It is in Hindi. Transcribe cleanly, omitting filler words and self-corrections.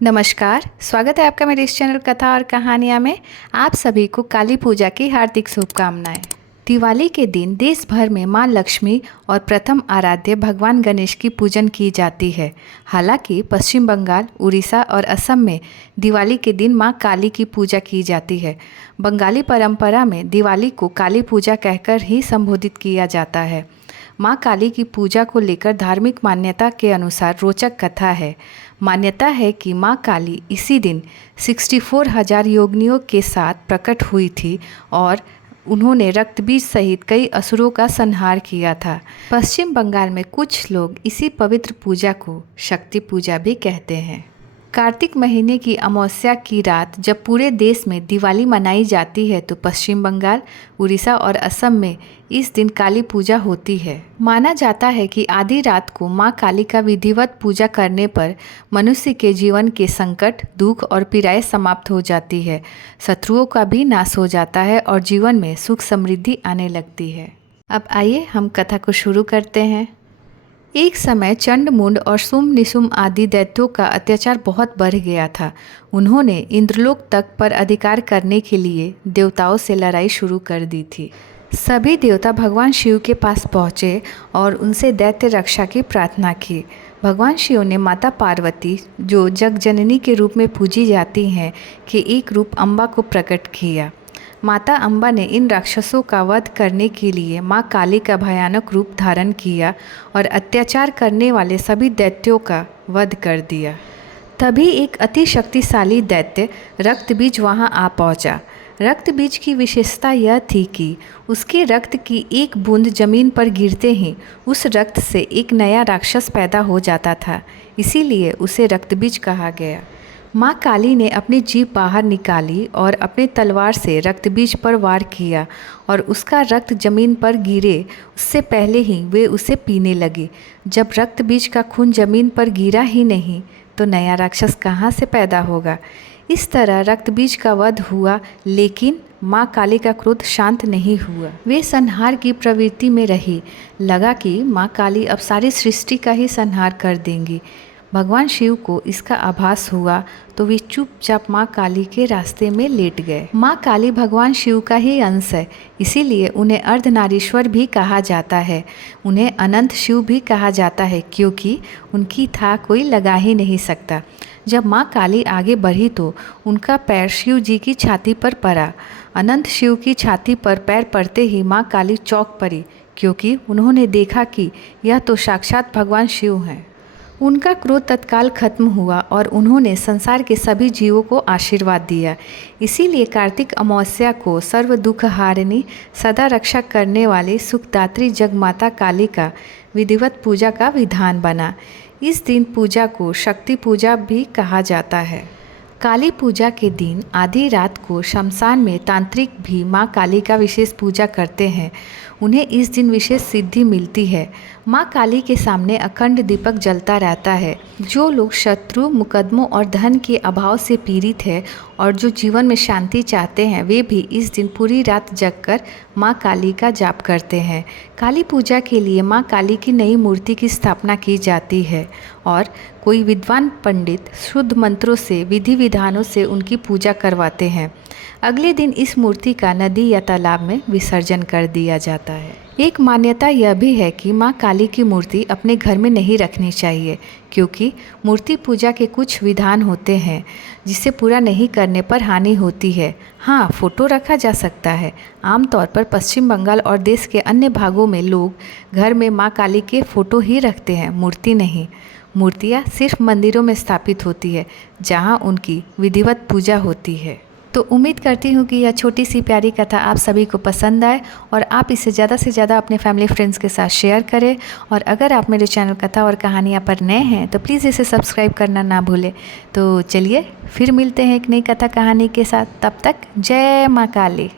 नमस्कार, स्वागत है आपका मेरे इस चैनल कथा और कहानियाँ में। आप सभी को काली पूजा की हार्दिक शुभकामनाएं। दिवाली के दिन देश भर में मां लक्ष्मी और प्रथम आराध्य भगवान गणेश की पूजन की जाती है। हालांकि पश्चिम बंगाल, उड़ीसा और असम में दिवाली के दिन मां काली की पूजा की जाती है। बंगाली परंपरा में दिवाली को काली पूजा कहकर ही संबोधित किया जाता है। मां काली की पूजा को लेकर धार्मिक मान्यता के अनुसार रोचक कथा है। मान्यता है कि मां काली इसी दिन 64,000 योगिनियों के साथ प्रकट हुई थी और उन्होंने रक्तबीज सहित कई असुरों का संहार किया था। पश्चिम बंगाल में कुछ लोग इसी पवित्र पूजा को शक्ति पूजा भी कहते हैं। कार्तिक महीने की अमावस्या की रात जब पूरे देश में दिवाली मनाई जाती है तो पश्चिम बंगाल, उड़ीसा और असम में इस दिन काली पूजा होती है। माना जाता है कि आधी रात को मां काली का विधिवत पूजा करने पर मनुष्य के जीवन के संकट, दुख और पीड़ाएं समाप्त हो जाती है। शत्रुओं का भी नाश हो जाता है और जीवन में सुख समृद्धि आने लगती है। अब आइए हम कथा को शुरू करते हैं। एक समय चंड, मुंड और शुंभ निशुंभ आदि दैत्यों का अत्याचार बहुत बढ़ गया था। उन्होंने इंद्रलोक तक पर अधिकार करने के लिए देवताओं से लड़ाई शुरू कर दी थी। सभी देवता भगवान शिव के पास पहुँचे और उनसे दैत्य रक्षा की प्रार्थना की। भगवान शिव ने माता पार्वती, जो जगजननी के रूप में पूजी जाती हैं, के एक रूप अम्बा को प्रकट किया। माता अम्बा ने इन राक्षसों का वध करने के लिए मां काली का भयानक रूप धारण किया और अत्याचार करने वाले सभी दैत्यों का वध कर दिया। तभी एक अति शक्तिशाली दैत्य रक्तबीज वहां आ पहुंचा। रक्तबीज की विशेषता यह थी कि उसके रक्त की एक बूंद जमीन पर गिरते ही उस रक्त से एक नया राक्षस पैदा हो जाता था, इसीलिए उसे रक्तबीज कहा गया। मां काली ने अपनी जीभ बाहर निकाली और अपने तलवार से रक्तबीज पर वार किया और उसका रक्त जमीन पर गिरे उससे पहले ही वे उसे पीने लगे। जब रक्तबीज का खून जमीन पर गिरा ही नहीं तो नया राक्षस कहाँ से पैदा होगा। इस तरह रक्तबीज का वध हुआ, लेकिन मां काली का क्रोध शांत नहीं हुआ। वे संहार की प्रवृत्ति में रही। लगा कि मां काली अब सारी सृष्टि का ही संहार कर देंगी। भगवान शिव को इसका आभास हुआ तो वे चुपचाप मां काली के रास्ते में लेट गए। मां काली भगवान शिव का ही अंश है, इसीलिए उन्हें अर्धनारीश्वर भी कहा जाता है। उन्हें अनंत शिव भी कहा जाता है, क्योंकि उनकी था कोई लगा ही नहीं सकता। जब मां काली आगे बढ़ी तो उनका पैर शिव जी की छाती पर पड़ा। अनंत शिव की छाती पर पैर पड़ते ही मां काली चौंक पड़ी, क्योंकि उन्होंने देखा कि यह तो साक्षात भगवान शिव हैं। उनका क्रोध तत्काल खत्म हुआ और उन्होंने संसार के सभी जीवों को आशीर्वाद दिया। इसीलिए कार्तिक अमावस्या को सर्व दुख हारिणी, सदा रक्षा करने वाली सुखदात्री जगमाता काली का विधिवत पूजा का विधान बना। इस दिन पूजा को शक्ति पूजा भी कहा जाता है। काली पूजा के दिन आधी रात को शमशान में तांत्रिक भी मां काली का विशेष पूजा करते हैं। उन्हें इस दिन विशेष सिद्धि मिलती है। मां काली के सामने अखंड दीपक जलता रहता है। जो लोग शत्रु, मुकदमों और धन के अभाव से पीड़ित हैं और जो जीवन में शांति चाहते हैं, वे भी इस दिन पूरी रात जगकर मां काली का जाप करते हैं। काली पूजा के लिए मां काली की नई मूर्ति की स्थापना की जाती है और कोई विद्वान पंडित शुद्ध मंत्रों से, विधि विधानों से उनकी पूजा करवाते हैं। अगले दिन इस मूर्ति का नदी या तालाब में विसर्जन कर दिया जाता है। एक मान्यता यह भी है कि मां काली की मूर्ति अपने घर में नहीं रखनी चाहिए, क्योंकि मूर्ति पूजा के कुछ विधान होते हैं जिसे पूरा नहीं करने पर हानि होती है। हाँ, फोटो रखा जा सकता है। आमतौर पर पश्चिम बंगाल और देश के अन्य भागों में लोग घर में मां काली के फोटो ही रखते हैं, मूर्ति नहीं। मूर्तियाँ सिर्फ मंदिरों में स्थापित होती है, जहाँ उनकी विधिवत पूजा होती है। तो उम्मीद करती हूँ कि यह छोटी सी प्यारी कथा आप सभी को पसंद आए और आप इसे ज़्यादा से ज़्यादा अपने फैमिली फ्रेंड्स के साथ शेयर करें। और अगर आप मेरे चैनल कथा और कहानियाँ पर नए हैं तो प्लीज़ इसे सब्सक्राइब करना ना भूलें। तो चलिए फिर मिलते हैं एक नई कथा कहानी के साथ। तब तक जय माँ काली।